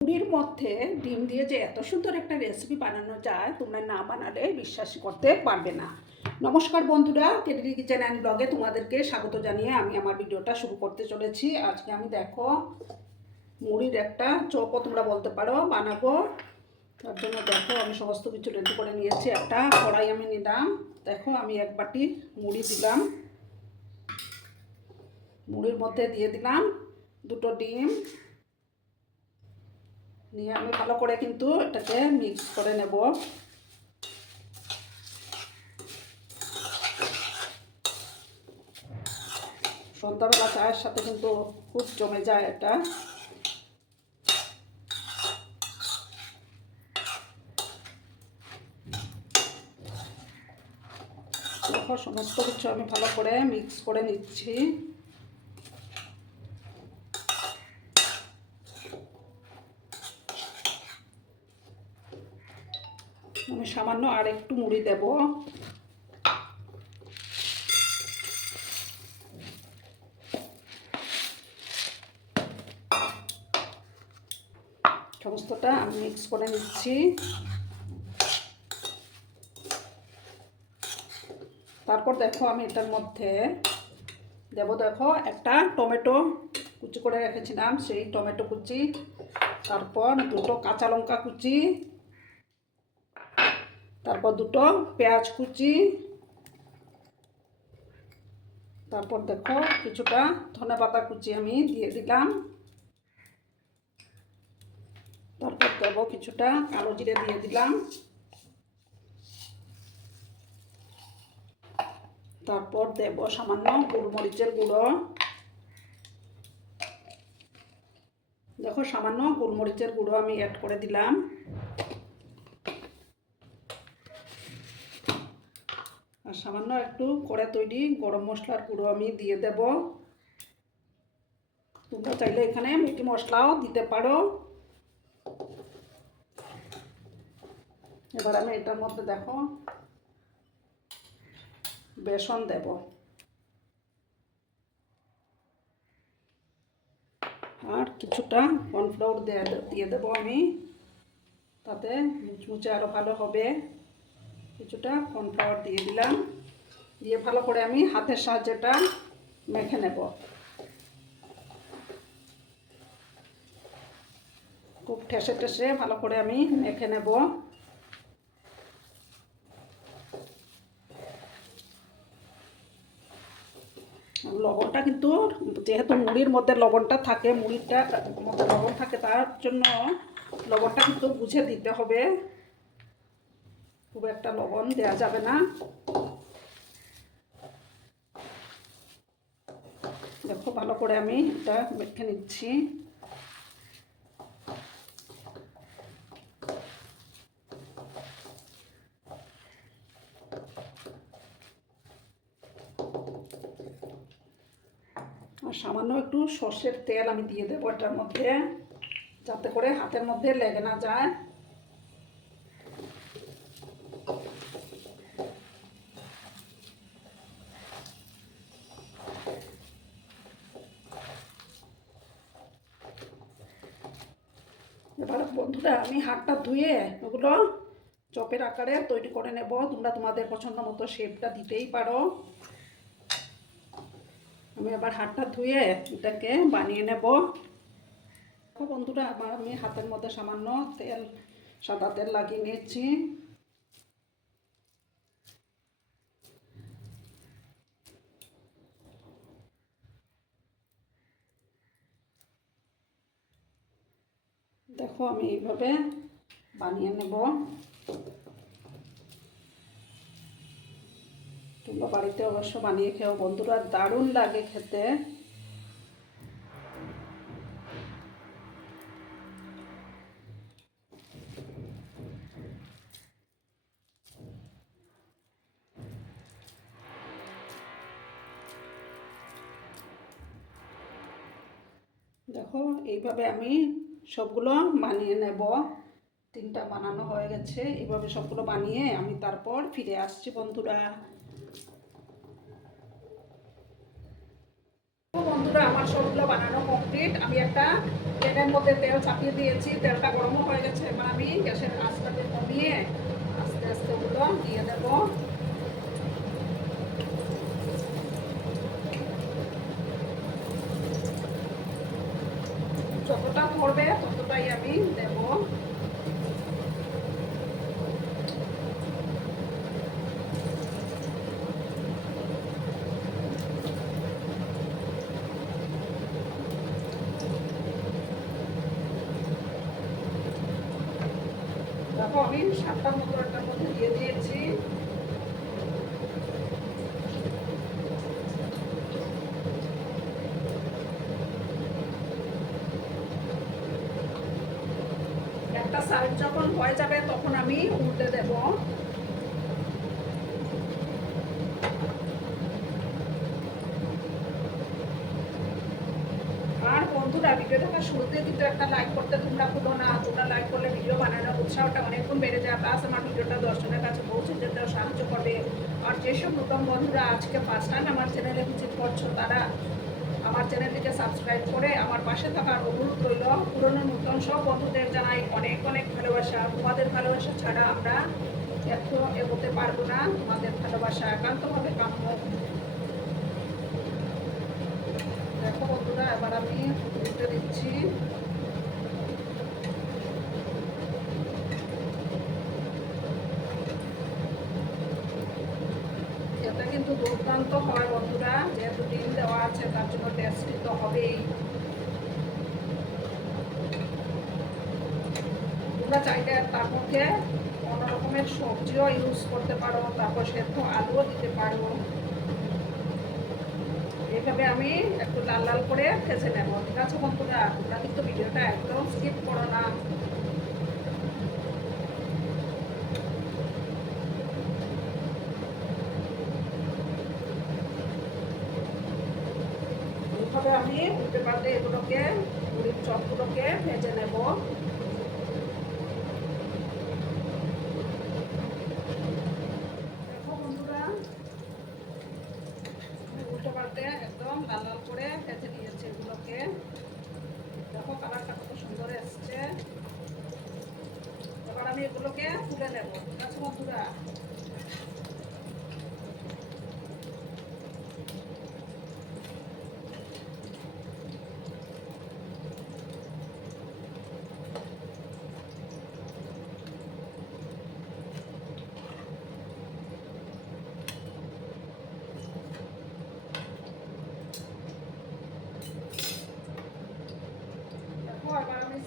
মুড়ির মধ্যে ডিম দিয়ে যে এত সুন্দর একটা রেসিপি বানানো যায়, তোমরা না বানালে বিশ্বাস করতে পারবে না। নমস্কার বন্ধুরা কেডিডি কিচেন অ্যান্ড ব্লগে তোমাদেরকে স্বাগত জানিয়ে আমি আমার ভিডিওটা শুরু করতে চলেছি। আজকে আমি দেখো মুড়ির একটা চপও তোমরা বলতে পারো, বানাবো। তার জন্য দেখো আমি সমস্ত কিছু রেডি করে নিয়েছি, একটা কড়াই আমি নিলাম। দেখো আমি এক বাটি মুড়ি দিলাম। মুড়ির মধ্যে দিয়ে দিলাম দুটো ডিম নিয়ে আমি ভালো করে কিন্তু এটাকে মিক্স করে নেব। সন্ধ্যাবেলা চায়ের সাথে কিন্তু খুব জমে যায় এটা। সমস্ত কিছু আমি ভালো করে মিক্স করে নিচ্ছি। আমি সামান্য আর একটু মুড়ি দেব। সমস্তটা আমি মিক্স করে নিচ্ছি। তারপর দেখো আমি এটার মধ্যে দেব দেখো একটা টমেটো কুচি করে রেখেছিলাম, সেই টমেটো কুচি। তারপর দুটো কাঁচা লঙ্কা কুচি। তারপর দুটো পেঁয়াজ কুচি। তারপর দেখো কিছুটা ধনে পাতা কুচি আমি দিয়ে দিলাম। তারপর দেব কিছুটা কালো জিরে দিয়ে দিলাম। তারপর দেব সামান্য গোলমরিচের গুঁড়ো। দেখো সামান্য গোলমরিচের গুঁড়ো আমি অ্যাড করে দিলাম। সামান্য একটু করে তৈরি, গরম মশলার গুঁড়ো আমি দিয়ে দেব। তোমরা চাইলে এখানে মিটি মশলাও দিতে পারো। এবার আমি এটার মধ্যে দেখো, বেসন দেব। আর কিছুটা কর্নফ্লাওয়ার দিয়ে দেবো আমি, তাতে মুচমুচে আরও ভালো হবে। কিছুটা কর্নফ্লাওয়ার দিয়ে দিলাম। দিয়ে ভালো করে আমি হাতের সাহায্যটা মেখে নেব। খুব ঠেসে ঠেসে ভালো করে আমি মেখে নেব। লবণটা কিন্তু যেহেতু মুড়ির মধ্যে লবণটা থাকে, মুড়িটা মধ্যে লবণ থাকে, তার জন্য লবণটা কিন্তু বুঝে দিতে হবে। খুব একটা লবণ দেওয়া যাবে না। দেখো, ভালো করে আমি এটা মেখে নিচ্ছি। আর সামান্য একটু সর্ষের তেল আমি দিয়ে দেবো এটার মধ্যে, যাতে করে হাতের মধ্যে লেগে না যায় এবার বন্ধুরা, আমি হাতটা ধুয়ে ওগুলো চপের আকারে তৈরি করে নেব। তোমরা তোমাদের পছন্দ মতো শেপটা দিতেই পারো। আমি আবার হাতটা ধুয়ে এটাকে বানিয়ে নেব। বন্ধুরা, আমার আমি হাতের মধ্যে সামান্য তেল, সাদা তেল লাগিয়ে নিয়েছি। দেখো আমি এইভাবে বানিয়ে নেব। তোমরা বাড়িতে অবশ্য বানিয়ে খেও, বন্ধুরা দারুণ লাগে খেতে। দেখো এইভাবে আমি সবগুলো বানিয়ে নেব। তিনটা বানানো হয়ে গেছে। এভাবে সবগুলো বানিয়ে আমি তারপর ফিরে আসছি বন্ধুরা। বন্ধুরা, আমার সবগুলো বানানো কমপ্লিট আমি একটা তেলের মধ্যে তেল চাপিয়ে দিয়েছি। তেলটা গরমও হয়ে গেছে। এবার আমি গ্যাসের আঁচটাকে কমিয়ে আস্তে আস্তে ওগুলো দিয়ে দেবো। যতটা ধরবে ততটাই আমি দেব। দেখো আমি সাতটার মতো মধ্যে দিয়ে দিয়েছি। সাইড যখন হয়ে যাবে তখন আমি উল্টে দেব। আর বন্ধুরা ভিডিও দেখা শুরুতে কিন্তু একটা লাইক করতে তোমরা ভুলো না। তোমরা লাইক করলে ভিডিও বানানোর উৎসাহটা অনেকক্ষণ বেড়ে যায়। প্লাস আমার ভিডিওটা দর্শনের কাছে পৌঁছে যেতেও সাহায্য করবে। আর যেসব নতুন বন্ধুরা আজকে ফার্স্ট টাইম আমার চ্যানেলে ভিজিট করছ, তারা আমার চ্যানেলটিকে সাবস্ক্রাইব করে পাশে থাকার অনুরোধ রইল। পুরনো নতুন সব বন্ধুদের জানাই অনেক অনেক ভালোবাসা। তোমাদের ভালোবাসা ছাড়া আমরা এত এগোতে পারব না। তোমাদের ভালোবাসা একান্তভাবে কাম্য। দেখো বন্ধুরা, এবার আমি উল্টে দিচ্ছি। কিন্তু দুর্দান্ত হয় বন্ধুরা। যেহেতু ডিম দেওয়া আছে, তার জন্য টেস্টি তো হবেই। তোমরা চাইলে তার মধ্যে কোনো রকমের সবজিও ইউজ করতে পারো, তারপর সেদ্ধ আলুও দিতে পারো। এইভাবে আমি একটু লাল লাল করে ভেজে নেব, ঠিক আছে বন্ধুরা? তোমরা কিন্তু ভিডিওটা একদম স্কিপ করো না। এইভাবে আমি উল্টে পাল্টে এগুলোকে চপগুলোকে ভেজে নেব দেখো বন্ধুরা আমি উল্টে পাল্টে একদম লাল লাল করে ভেজে নিয়েছি এগুলোকে দেখো কালারটা কত সুন্দর এসছে এবার আমি এগুলোকে তুলে নেব ঠিক আছে বন্ধুরা দেখো এবার আমি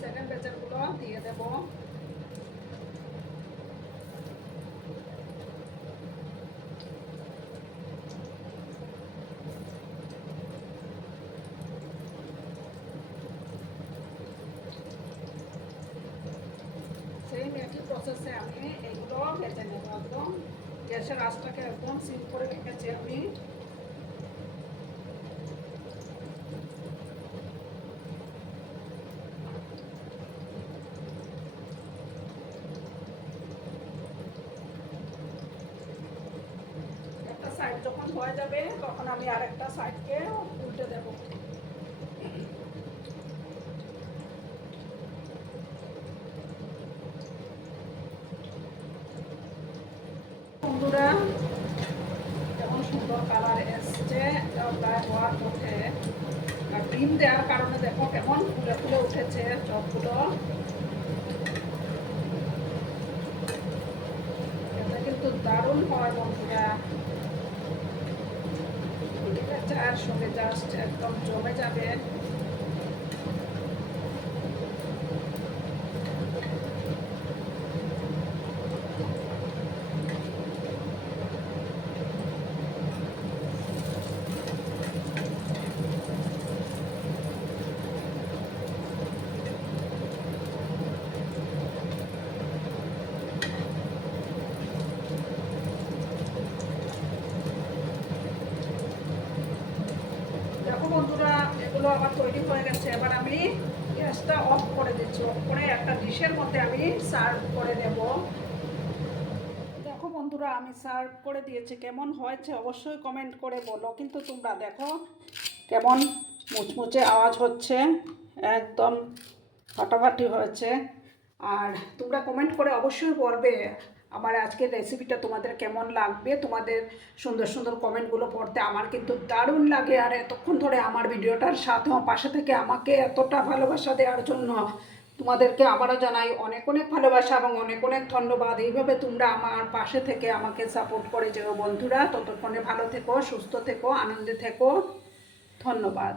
প্রসেসে আমি এগুলো ভেজে নেব, একদম গ্যাসের আঁচটাকে একদম সিম করে রেখেছি আমি। একটা সাইড যখন হয়ে যাবে, তখন আমি আরেকটা সাইডকে উল্টে দেব বন্ধুরা কেমন সুন্দর কালার এসছে প্রায় হওয়ার আর ডিম দেওয়ার কারণে দেখো কেমন ফুলে ফুলে উঠেছে চপগুলো। এটা কিন্তু দারুণ হয় বন্ধুরা। আছে, আর সঙ্গে জাস্ট একদম জমে যাবে দেখো বন্ধুরা এগুলো আমার তৈরি হয়ে গেছে এবার আমি গ্যাসটা অফ করে দিচ্ছি। অফ করে একটা ডিশের মধ্যে আমি সার্ভ করে দেব দেখো বন্ধুরা, আমি সার্ভ করে দিয়েছি। কেমন হয়েছে অবশ্যই কমেন্ট করে বলো। কিন্তু তোমরা দেখো কেমন মুচমুচে আওয়াজ হচ্ছে। একদম ফাটাফাটি হয়েছে। আর তোমরা কমেন্ট করে অবশ্যই বলবে আমার আজকের রেসিপিটা তোমাদের কেমন লাগবে? তোমাদের সুন্দর সুন্দর কমেন্টগুলো পড়তে আমার কিন্তু দারুণ লাগে। আর এতক্ষণ ধরে আমার ভিডিওটার সাথে, পাশে থেকে আমাকে এতটা ভালোবাসা দেওয়ার জন্য তোমাদেরকে আবারও জানাই অনেক অনেক ভালোবাসা এবং অনেক অনেক ধন্যবাদ। এইভাবে তোমরা আমার পাশে থেকে আমাকে সাপোর্ট করে যেও বন্ধুরা। ততক্ষণে ভালো থেকো, সুস্থ থেকো, আনন্দে থেকো। ধন্যবাদ।